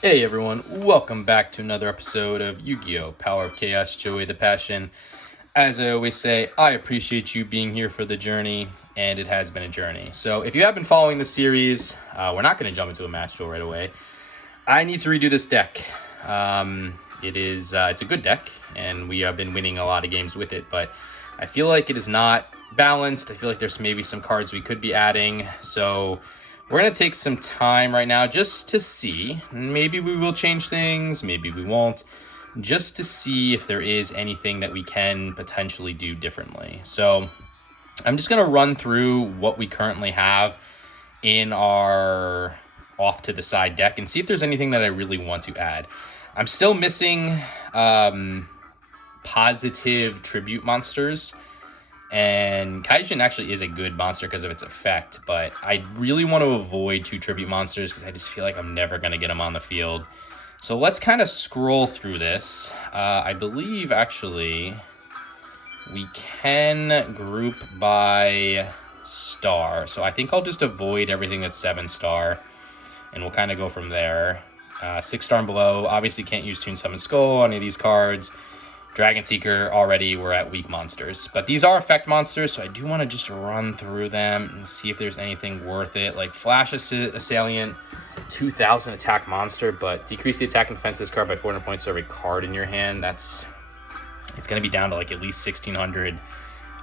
Hey everyone, welcome back to another episode of Yu-Gi-Oh! Power of Chaos, Joey the Passion. As I always say, I appreciate you being here for the journey, and it has been a journey. So if you have been following the series, we're not going to jump into a match duel right away. I need to redo this deck. It's a good deck, and we have been winning a lot of games with it, but I feel like it is not balanced. I feel like there's maybe some cards we could be adding, so we're going to take some time right now just to see. Maybe we will change things, maybe we won't, just to see if there is anything that we can potentially do differently. So I'm just going to run through what we currently have in our off to the side deck and see if there's anything that I really want to add. I'm still missing positive tribute monsters. And Kaijin actually is a good monster because of its effect, but I really want to avoid 2 tribute monsters because I just feel like I'm never going to get them on the field. So let's kind of scroll through this. I believe, actually, we can group by star. So I think I'll just avoid everything that's 7-star, and we'll kind of go from there. 6-star and below, obviously can't use Toon Summon Skull on any of these cards. Dragon Seeker, already we're at weak monsters. But these are effect monsters, so I do want to just run through them and see if there's anything worth it. Like Flash Assailant, 2000 attack monster, but decrease the attack and defense of this card by 400 points for every card in your hand. It's going to be down to like at least 1600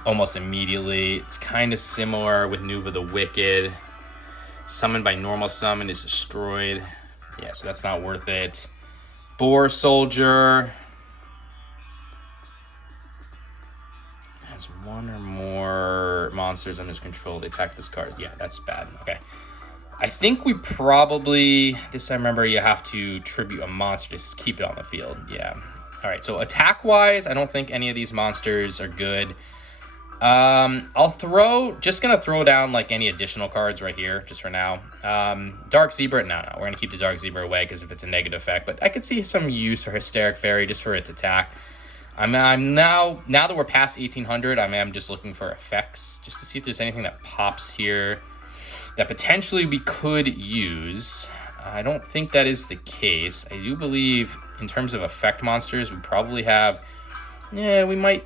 almost immediately. It's kind of similar with Nuva the Wicked. Summoned by normal summon is destroyed. Yeah, so that's not worth it. Boar Soldier has one or more monsters under his control. They attack this card. Yeah, that's bad. Okay. I think we probably, this I remember you have to tribute a monster to keep it on the field. Yeah. All right, so attack-wise, I don't think any of these monsters are good. Just gonna throw down like any additional cards right here, just for now. Dark Zebra, no, we're gonna keep the Dark Zebra away because if it's a negative effect, but I could see some use for Hysteric Fairy just for its attack. I'm now that we're past 1800, I'm just looking for effects just to see if there's anything that pops here that potentially we could use. I don't think that is the case. I do believe in terms of effect monsters, we probably have, we might,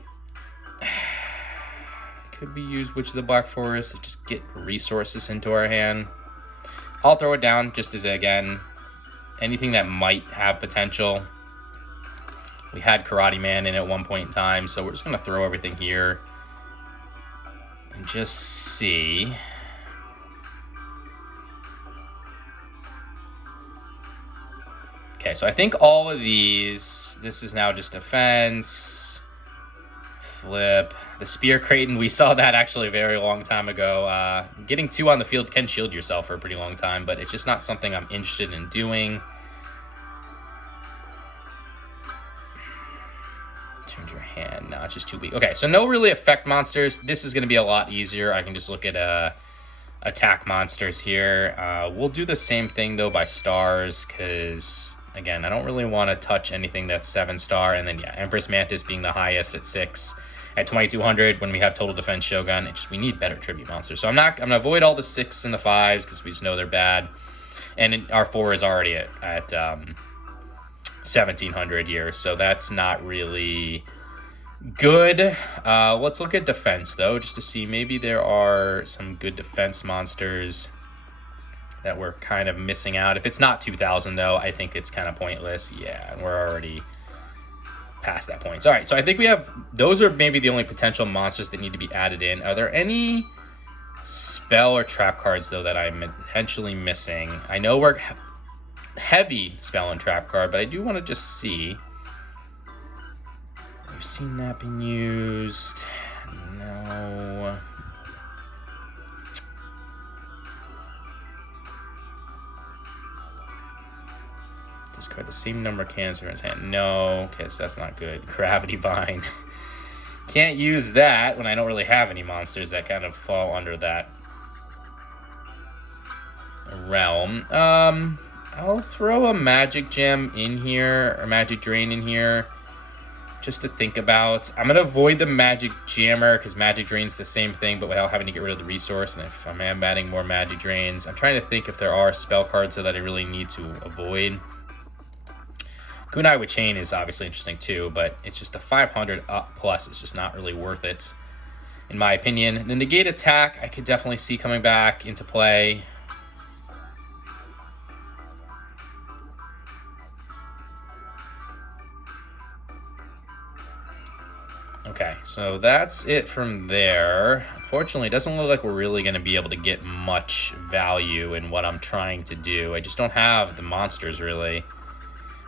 could we use Witch of the Black Forest to just get resources into our hand? I'll throw it down just as, again, anything that might have potential. We had Karate Man in at one point in time, so we're just going to throw everything here and just see. Okay, so I think all of these, this is now just defense, flip. The Spear Kraton, we saw that actually a very long time ago. Getting 2 on the field can shield yourself for a pretty long time, but it's just not something I'm interested in doing. Turns your hand. No, it's just too weak. Okay, so no really effect monsters. This is going to be a lot easier. I can just look at attack monsters here. We'll do the same thing, though, by stars, because, again, I don't really want to touch anything that's 7-star. And then, yeah, Empress Mantis being the highest at 6. At 2200, when we have Total Defense Shogun, we need better tribute monsters. So I'm going to avoid all the 6 and the 5s, because we just know they're bad. And our 4 is already at 1700 here, so that's not really good. Let's look at defense, though, just to see maybe there are some good defense monsters that we're kind of missing out. If it's not 2000, though, I think it's kind of pointless. Yeah, and we're already past that point. So, all right, so I think we have, those are maybe the only potential monsters that need to be added in. Are there any spell or trap cards, though, that I'm potentially missing? I know we're heavy spell and trap card, but I do want to just see. We've seen that being used. No. Discard the same number of cannons in his hand. No, because that's not good. Gravity Bind. Can't use that when I don't really have any monsters that kind of fall under that realm. I'll throw a Magic Gem in here, or Magic Drain in here, just to think about. I'm going to avoid the Magic Jammer, because Magic Drain's the same thing, but without having to get rid of the resource. And if I'm adding more Magic Drains, I'm trying to think if there are spell cards that I really need to avoid. Kunai with Chain is obviously interesting too, but it's just the 500 up plus is just not really worth it, in my opinion. And the Negate Attack, I could definitely see coming back into play. Okay, so that's it from there. Unfortunately, it doesn't look like we're really going to be able to get much value in what I'm trying to do. I just don't have the monsters, really.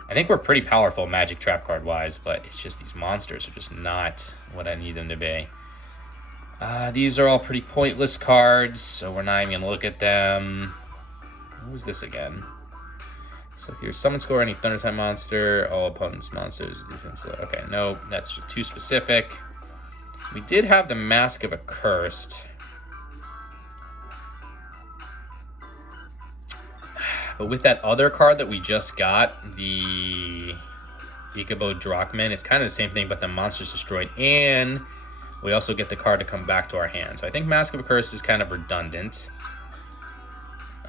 I think we're pretty powerful Magic Trap card wise, but it's just these monsters are just not what I need them to be. These are all pretty pointless cards, so we're not even going to look at them. What was this again? So if you summon score any Thunder type monster, all opponents' monsters defense. Okay, no, that's too specific. We did have the Mask of a Cursed. But with that other card that we just got, the Ikubo Drachman, it's kind of the same thing, but the monster's destroyed. And we also get the card to come back to our hand. So I think Mask of a Curse is kind of redundant.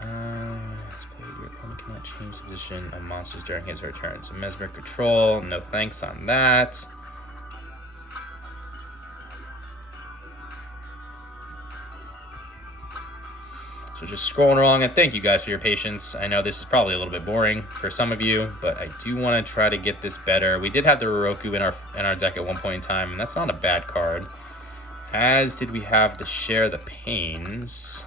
Your opponent cannot change the position of monsters during his or her turn. So Mesmeric Control, no thanks on that. So just scrolling along, and thank you guys for your patience. I know this is probably a little bit boring for some of you, but I do want to try to get this better. We did have the Roroku in our deck at one point in time, and that's not a bad card. As did we have the Share the Pains.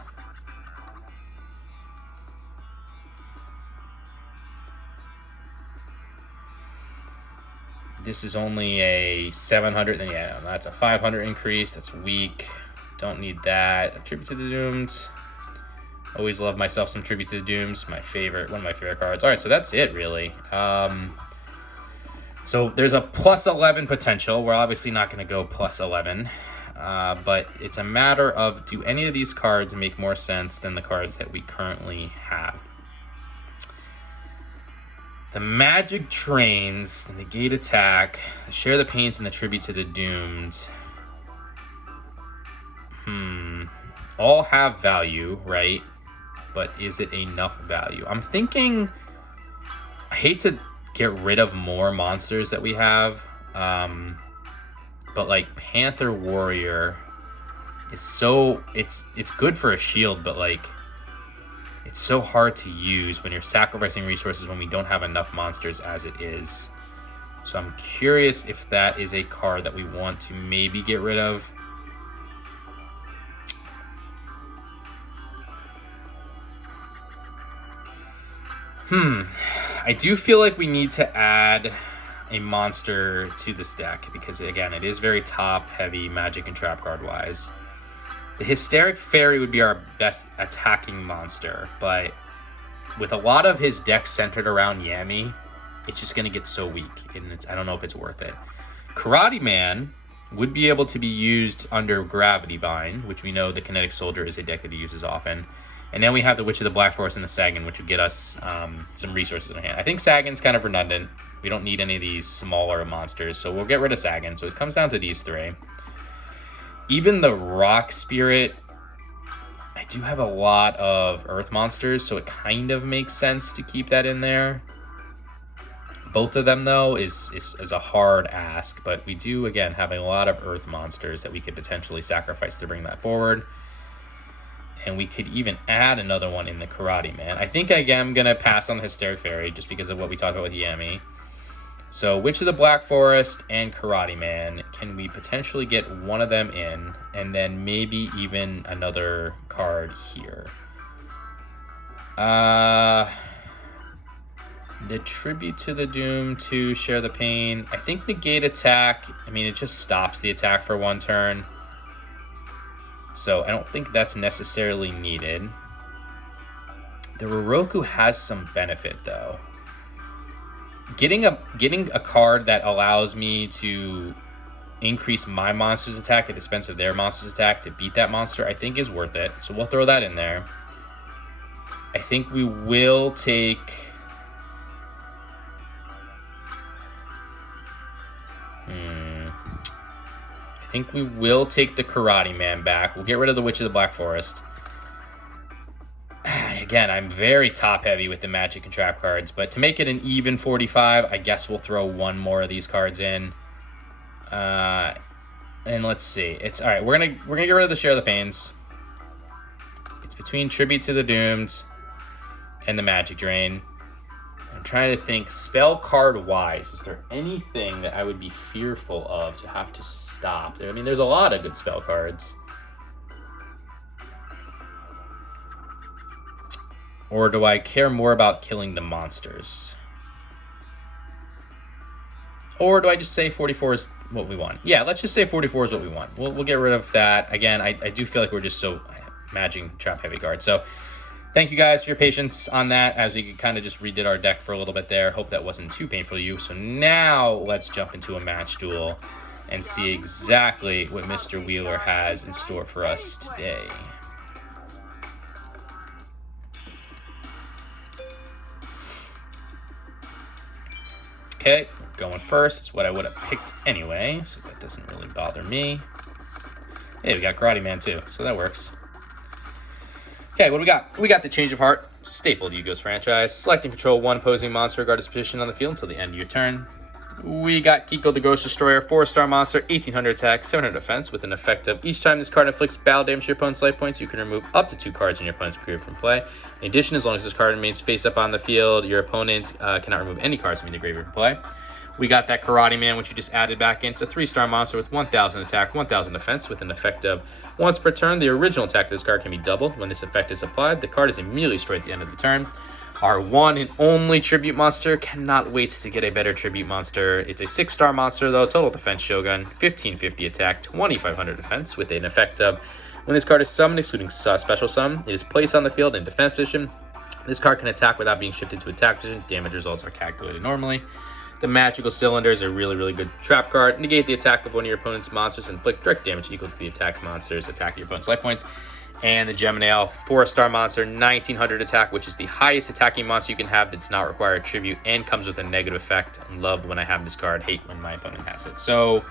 This is only a 700, then yeah, that's a 500 increase. That's weak. Don't need that. A Tribute to the Doomed. Always love myself some Tribute to the Dooms. One of my favorite cards. All right, so that's it, really. So there's a plus 11 potential. We're obviously not going to go plus 11. But it's a matter of, do any of these cards make more sense than the cards that we currently have? The Magic Trains, the Negate Attack, the Share the Pains, and the Tribute to the Doomed. All have value, right? But is it enough value? I'm thinking, I hate to get rid of more monsters that we have, but like Panther Warrior is so, it's good for a shield, but like, it's so hard to use when you're sacrificing resources when we don't have enough monsters as it is. So I'm curious if that is a card that we want to maybe get rid of. I do feel like we need to add a monster to this deck because, again, it is very top-heavy Magic and Trap card-wise. The Hysteric Fairy would be our best attacking monster, but with a lot of his deck centered around Yami, it's just going to get so weak, and I don't know if it's worth it. Karate Man would be able to be used under Gravity Vine, which we know the Kinetic Soldier is a deck that he uses often. And then we have the Witch of the Black Forest and the Sagan, which would get us some resources in our hand. I think Sagan's kind of redundant. We don't need any of these smaller monsters, so we'll get rid of Sagan. So it comes down to these three. Even the Rock Spirit, I do have a lot of Earth monsters, so it kind of makes sense to keep that in there. Both of them, though, is a hard ask, but we do, again, have a lot of Earth monsters that we could potentially sacrifice to bring that forward. And we could even add another one in the Karate Man. I think, again, I'm going to pass on the Hysteric Fairy just because of what we talked about with Yami. So Witch of the Black Forest and Karate Man, can we potentially get one of them in, and then maybe even another card here? The Tribute to the Doom to Share the Pain. I think Negate Attack, I mean, it just stops the attack for one turn. So I don't think that's necessarily needed. The Roroku has some benefit, though. Getting a card that allows me to increase my monster's attack at the expense of their monster's attack to beat that monster, I think is worth it. So we'll throw that in there. I think we will take... I think we will take the Karate Man back. We'll get rid of the Witch of the Black Forest. again, I'm very top heavy with the magic and trap cards, but to make it an even 45, I guess we'll throw one more of these cards in. And let's see. It's all right. We're gonna get rid of the Share the Pains. It's between Tribute to the Doomed and the Magic Drain. I'm trying to think spell card wise. Is there anything that I would be fearful of to have to stop? I mean, there's a lot of good spell cards. Or do I care more about killing the monsters? Or do I just say 44 is what we want? Yeah, let's just say 44 is what we want. We'll get rid of that. Again, I do feel like we're just so magic trap heavy card. So thank you guys for your patience on that as we kind of just redid our deck for a little bit there. Hope that wasn't too painful to you. So now let's jump into a match duel and see exactly what Mr. Wheeler has in store for us today. Okay, going first. It's what I would have picked anyway, so that doesn't really bother me. Hey, we got Karate Man too, so that works. Okay, what do we got? We got the Change of Heart, staple to Yu-Gi-Oh's franchise. Select and control one opposing monster regardless of position on the field until the end of your turn. We got Kiko the Ghost Destroyer, 4-star monster, 1800 attack, 700 defense, with an effect of each time this card inflicts battle damage to your opponent's life points, you can remove up to 2 cards in your opponent's graveyard from play. In addition, as long as this card remains face up on the field, your opponent cannot remove any cards from the graveyard from play. We got that Karate Man, which you just added back in. It's a 3-star monster with 1000 attack, 1000 defense, with an effect of once per turn, the original attack of this card can be doubled. When this effect is applied, the card is immediately destroyed at the end of the turn. Our one and only tribute monster. Cannot wait to get a better tribute monster. It's a 6-star monster though, total defense Shogun, 1550 attack, 2500 defense, with an effect of when this card is summoned, excluding special summon, it is placed on the field in defense position. This card can attack without being shifted to attack position. Damage results are calculated normally. The Magical Cylinder is a really good trap card. Negate the attack of one of your opponent's monsters and inflict direct damage equal to the attack monster's attack of your opponent's life points. And the Gemini Elf, 4-star monster, 1900 attack, which is the highest attacking monster you can have that does not require a tribute and comes with a negative effect. Love when I have this card, hate when my opponent has it. So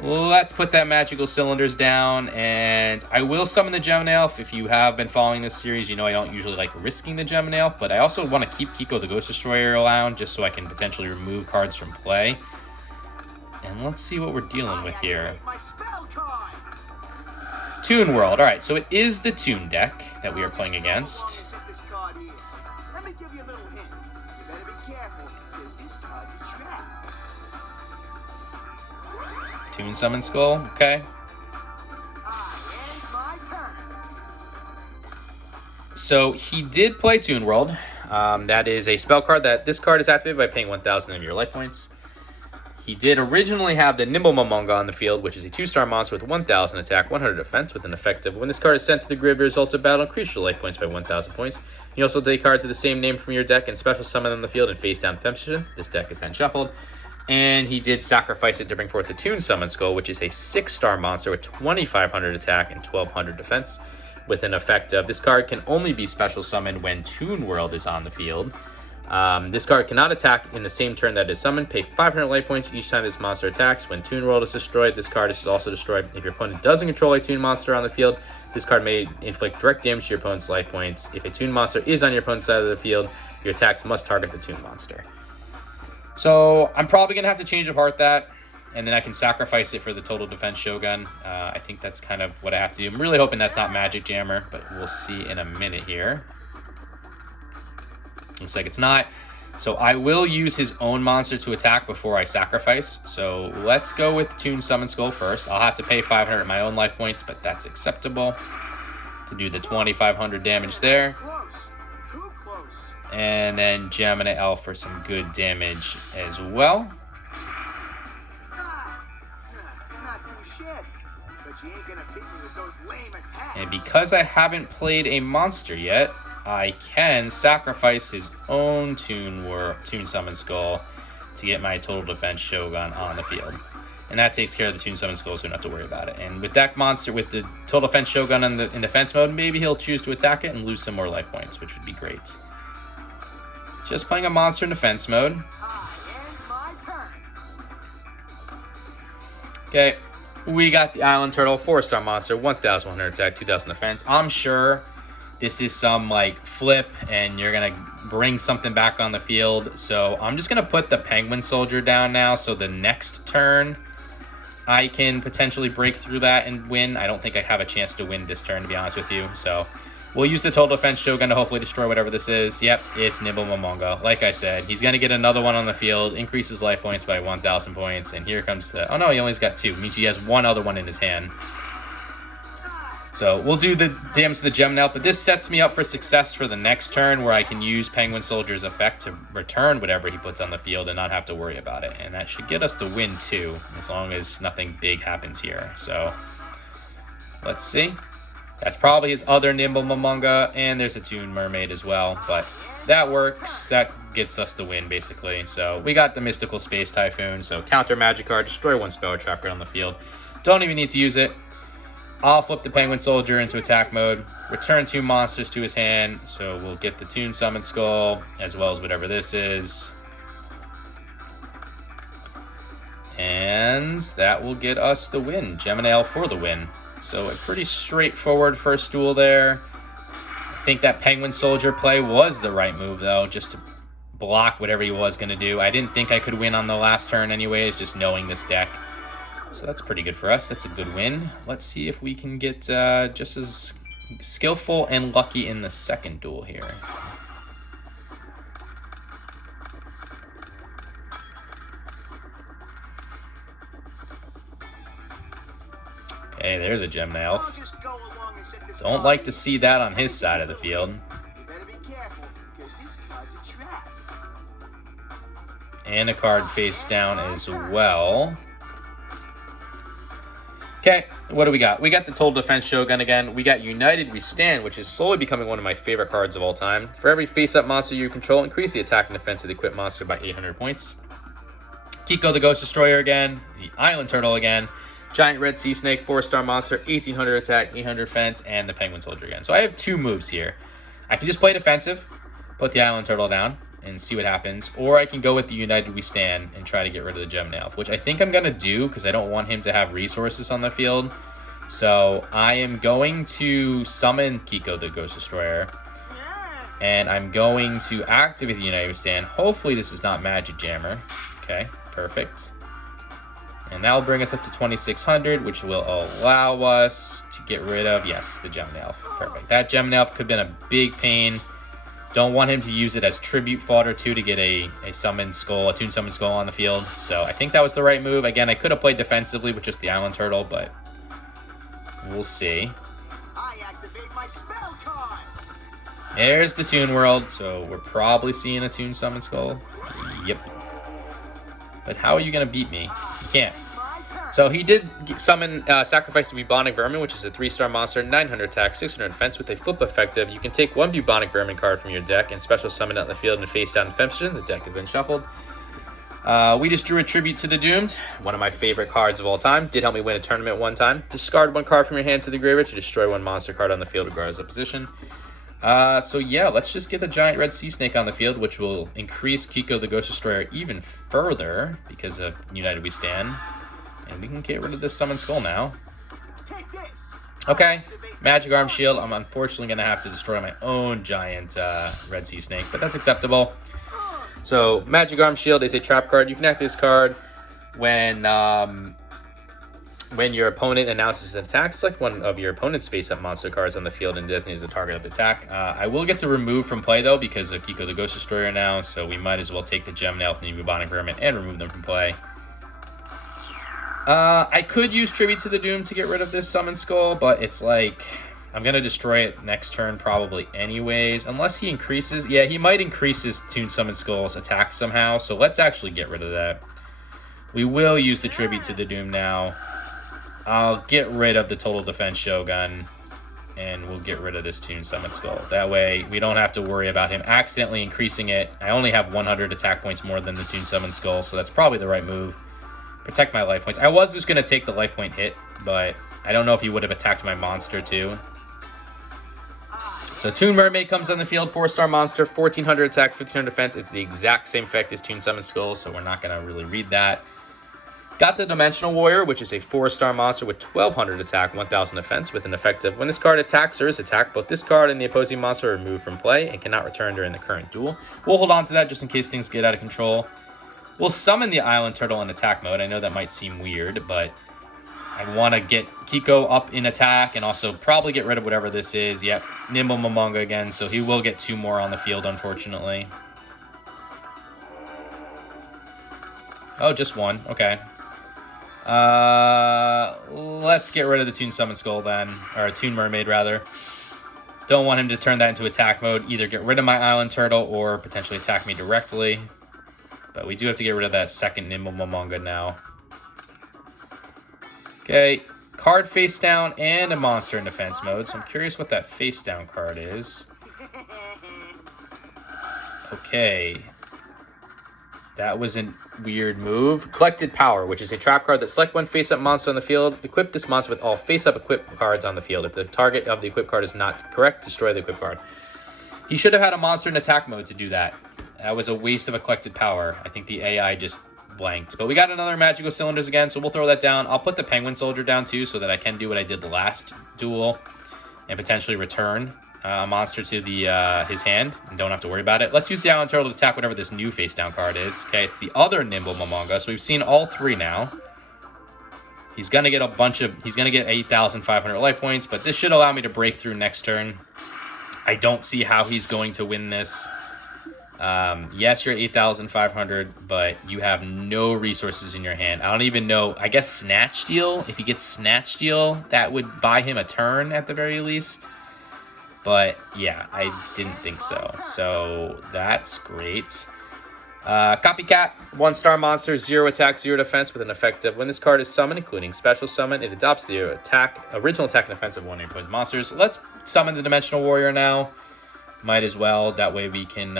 let's put that Magical Cylinders down, and I will summon the Gemini Elf. If you have been following this series, you know I don't usually like risking the Gemini Elf, but I also want to keep Kiko the Ghost Destroyer around just so I can potentially remove cards from play. And let's see what we're dealing with here. Toon World. All right, so it is the Toon deck that we are playing against. Let me give you a little hint. You better be careful, because this card's a trap. Toon Summon Skull, okay. So he did play Toon World. That is a spell card that this card is activated by paying 1000 of your life points. He did originally have the Nimble Momonga on the field, which is a 2-star monster with 1000 attack, 100 defense, with an effect of when this card is sent to the graveyard, result of battle, increase your life points by 1000 points. You also take cards of the same name from your deck and special summon them on the field in face down defense position. This deck is then shuffled. And he did sacrifice it to bring forth the Toon Summon Skull, which is a 6-star monster with 2500 attack and 1200 defense, with an effect of this card can only be special summoned when Toon World is on the field. This card cannot attack in the same turn that it is summoned. Pay 500 life points each time this monster attacks. When Toon World is destroyed, this card is also destroyed. If your opponent doesn't control a Toon monster on the field, this card may inflict direct damage to your opponent's life points. If a Toon monster is on your opponent's side of the field, your attacks must target the Toon monster. So I'm probably going to have to Change of Heart that, and then I can sacrifice it for the total defense Shogun. I think that's kind of what I have to do. I'm really hoping that's not Magic Jammer, but we'll see in a minute here. Looks like it's not. So I will use his own monster to attack before I sacrifice. So let's go with Toon Summon Skull first. I'll have to pay 500 of my own life points, but that's acceptable to do the 2500 damage there. And then Gemini Elf for some good damage as well. And because I haven't played a monster yet, I can sacrifice his own Toon Summon Skull to get my total defense Shogun on the field. And that takes care of the Toon Summon Skull, so we don't have to worry about it. And with that monster, with the total defense Shogun in defense mode, maybe he'll choose to attack it and lose some more life points, which would be great. Just playing a monster in defense mode. Okay, we got the Island Turtle, 4-star monster, 1100 attack, 2000 defense. I'm sure this is some like flip and you're gonna bring something back on the field. So I'm just gonna put the Penguin Soldier down now, so the next turn I can potentially break through that and win. I don't think I have a chance to win this turn, to be honest with you. So we'll use the Total Defense Shogun to hopefully destroy whatever this is. Yep, it's Nimble Momonga. Like I said, he's going to get another one on the field, increases life points by 1,000 points. And here comes the... Oh, no, he only's got 2. Means he has one other one in his hand. So we'll do the damage to the gem now, but this sets me up for success for the next turn where I can use Penguin Soldier's effect to return whatever he puts on the field and not have to worry about it. And that should get us the win too, as long as nothing big happens here. So let's see. That's probably his other Nimble Momonga, and there's a Toon Mermaid as well, but that works. That gets us the win, basically. So we got the Mystical Space Typhoon, so counter magic card, destroy one spell or trap card on the field. Don't even need to use it. I'll flip the Penguin Soldier into attack mode, return 2 monsters to his hand, so we'll get the Toon Summon Skull, as well as whatever this is. And that will get us the win, Gemini for the win. So a pretty straightforward first duel there. I think that Penguin Soldier play was the right move, though, just to block whatever he was going to do. I didn't think I could win on the last turn anyways, just knowing this deck. So that's pretty good for us. That's a good win. Let's see if we can get just as skillful and lucky in the second duel here. Okay, there's a Gemini Elf. Don't like to see that on his side of the field. And a card face down as well. Okay, what do we got? We got the Total Defense Shogun again. We got United We Stand, which is slowly becoming one of my favorite cards of all time. For every face-up monster you control, increase the attack and defense of the equipped monster by 800 points. Kiko the Ghost Destroyer again. The Island Turtle again. Giant Red Sea Snake, 4-star monster, 1800 attack, 800 defense, and the Penguin Soldier again. So I have 2 moves here. I can just play defensive, put the Island Turtle down, and see what happens. Or I can go with the United We Stand and try to get rid of the Gemini Elf, which I think I'm going to do because I don't want him to have resources on the field. So I am going to summon Kiko the Ghost Destroyer. And I'm going to activate the United We Stand. Hopefully this is not Magic Jammer. Okay, perfect. And that will bring us up to 2,600, which will allow us to get rid of, yes, the Gemini Elf. Perfect. That Gemini Elf could have been a big pain. Don't want him to use it as tribute fodder too to get a summon skull, a Toon Summon Skull on the field. So I think that was the right move. Again, I could have played defensively with just the Island Turtle, but we'll see. I activate my spell card. There's the Toon World. So we're probably seeing a Toon Summon Skull. Yep. But how are you going to beat me? You can't. So he did summon Sacrifice the Bubonic Vermin, which is a 3-star monster, 900 attack, 600 defense with a flip effective. You can take 1 Bubonic Vermin card from your deck and special summon it on the field in face down defense position. The deck is then shuffled. We just drew a Tribute to the Doomed, one of my favorite cards of all time. Did help me win a tournament one time. Discard 1 card from your hand to the graveyard to destroy 1 monster card on the field regardless of position. So yeah, let's just get the Giant Red Sea Snake on the field, which will increase Kiko the Ghost Destroyer even further because of United We Stand. And we can get rid of this Summon Skull now. Okay, Magic Arm Shield. I'm unfortunately going to have to destroy my own Giant Red Sea Snake, but that's acceptable. So Magic Arm Shield is a trap card. You can activate this card when your opponent announces an attack. Select one of your opponent's face-up monster cards on the field and designate as a target of the attack. I will get to remove from play, though, because of Kiko the Ghost Destroyer now, so we might as well take the Gemini Elf and the Bubonic Vermin and remove them from play. I could use Tribute to the Doom to get rid of this Summon Skull, but it's like, I'm going to destroy it next turn probably anyways, unless he increases. Yeah, he might increase his Toon Summon Skull's attack somehow, so let's actually get rid of that. We will use the Tribute to the Doom now. I'll get rid of the Total Defense Shogun, and we'll get rid of this Toon Summon Skull. That way, we don't have to worry about him accidentally increasing it. I only have 100 attack points more than the Toon Summon Skull, so that's probably the right move. Protect my life points. I was just going to take the life point hit, but I don't know if he would have attacked my monster too. So Toon Mermaid comes on the field, 4-star monster, 1400 attack, 1500 defense. It's the exact same effect as Toon Summon Skull, so we're not going to really read that. Got the Dimensional Warrior, which is a 4-star monster with 1200 attack, 1000 defense, with an effective. When this card attacks or is attacked, both this card and the opposing monster are removed from play and cannot return during the current duel. We'll hold on to that just in case things get out of control. We'll summon the Island Turtle in attack mode. I know that might seem weird, but I want to get Kiko up in attack and also probably get rid of whatever this is. Yep, Nimble Momonga again, so he will get 2 more on the field, unfortunately. Oh, just 1. Okay. Let's get rid of the Toon Summon Skull then, or Toon Mermaid rather. Don't want him to turn that into attack mode. Either get rid of my Island Turtle or potentially attack me directly. But we do have to get rid of that second Nimble Momonga now. Okay, card face down and a monster in defense mode. So I'm curious what that face down card is. Okay. That was a weird move. Collected Power, which is a trap card that select one face-up monster on the field. Equip this monster with all face-up equipped cards on the field. If the target of the equipped card is not correct, destroy the equipped card. He should have had a monster in attack mode to do that. That was a waste of a Collected Power. I think the AI just blanked. But we got another Magical Cylinders again, so we'll throw that down. I'll put the Penguin Soldier down too, so that I can do what I did the last duel and potentially return a monster to the his hand and don't have to worry about it. Let's use the Island Turtle to attack whatever this new face down card is. Okay, it's the other Nimble Momonga. So we've seen all 3 now. He's gonna get he's gonna get 8,500 life points, but this should allow me to break through next turn. I don't see how he's going to win this. Yes, you're 8,500, but you have no resources in your hand. I don't even know. I guess Snatch Steal. If he gets Snatch Steal, that would buy him a turn at the very least. But yeah, I didn't think so. So that's great. Copycat, 1-star monster, 0 attack, 0 defense with an effective. When this card is summoned, including special summon, it adopts the original attack and defense of one input monsters. Let's summon the Dimensional Warrior now. Might as well. That way we can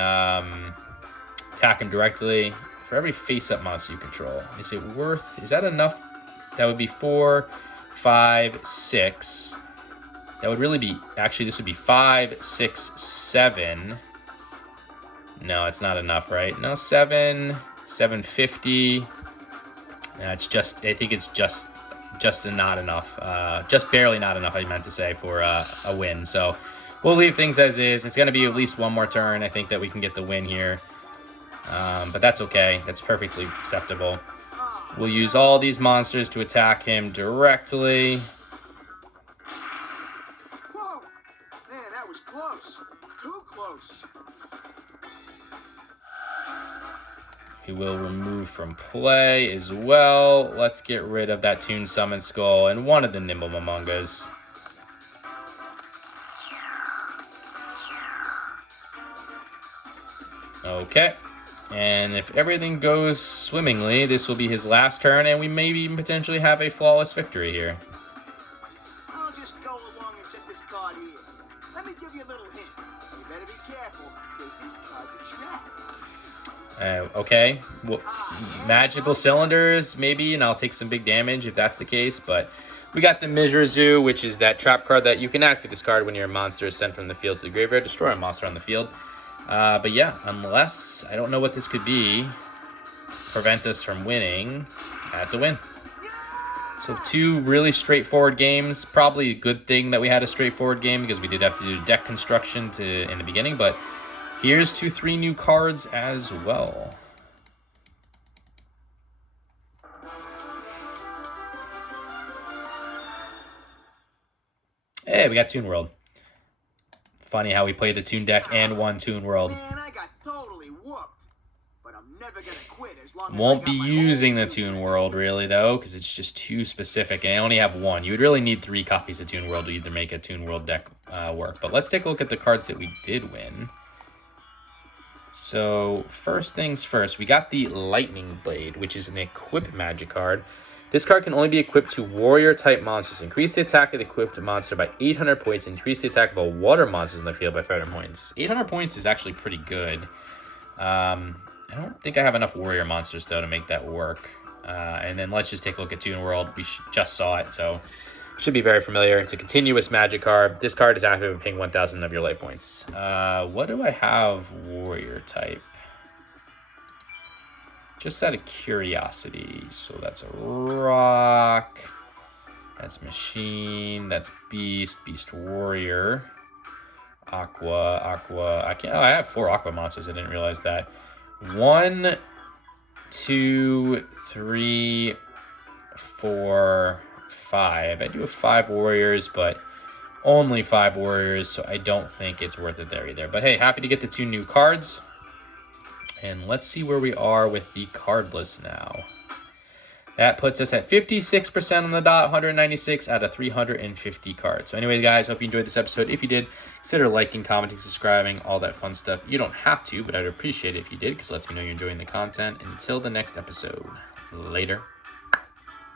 attack him directly. For every face-up monster you control. Is it worth... Is that enough? That would be 4, 5, 6... That would really be... Actually, this would be 5, 6, 7. No, it's not enough, right? No, 7, 750. It's just... I think it's just not enough. Just barely not enough, I meant to say, for a win. So we'll leave things as is. It's going to be at least 1 more turn, I think, that we can get the win here. But that's okay. That's perfectly acceptable. We'll use all these monsters to attack him directly. Close. Too close. He will remove from play as well. Let's get rid of that Toon Summon Skull and one of the Nimble Momongas. Okay. And if everything goes swimmingly, this will be his last turn, and we may even potentially have a flawless victory here. I'll just go along and set this card here. Let me give you a little hint. You better be careful, because this card's a trap. Okay. Well, Magical Cylinders, maybe, and I'll take some big damage if that's the case, but we got the Mizra Zoo, which is that trap card that you can activate this card when your monster is sent from the field to the graveyard. Destroy a monster on the field. But yeah, unless, I don't know what this could be, prevent us from winning, that's a win. So 2 really straightforward games. Probably a good thing that we had a straightforward game because we did have to do deck construction in the beginning. But here's to 3 new cards as well. Hey, we got Toon World. Funny how we played the Toon deck and won Toon World. Man, I got totally whooped. But I'm never gonna quit as long as Won't I be got my using the own Toon World, really, though, because it's just too specific, and I only have 1. You would really need 3 copies of Toon World to either make a Toon World deck work. But let's take a look at the cards that we did win. So, first things first, we got the Lightning Blade, which is an equip magic card. This card can only be equipped to warrior-type monsters. Increase the attack of the equipped monster by 800 points. Increase the attack of all water monsters in the field by 500 points. 800 points is actually pretty good. I don't think I have enough warrior monsters, though, to make that work. And then let's just take a look at Toon World. We just saw it, so should be very familiar. It's a continuous magic card. This card is active and paying 1,000 of your life points. What do I have warrior-type? just out of curiosity. So that's a rock. That's machine. That's beast. Beast warrior. Aqua. I have 4 aqua monsters. I didn't realize that. 1, 2, 3, 4, 5. I do have 5 warriors, but only 5 warriors, so I don't think it's worth it there either. But hey, happy to get the 2 new cards. And let's see where we are with the card list now. That puts us at 56% on the dot, 196 out of 350 cards. So anyway, guys, hope you enjoyed this episode. If you did, consider liking, commenting, subscribing, all that fun stuff. You don't have to, but I'd appreciate it if you did, because it lets me know you're enjoying the content. Until the next episode, later.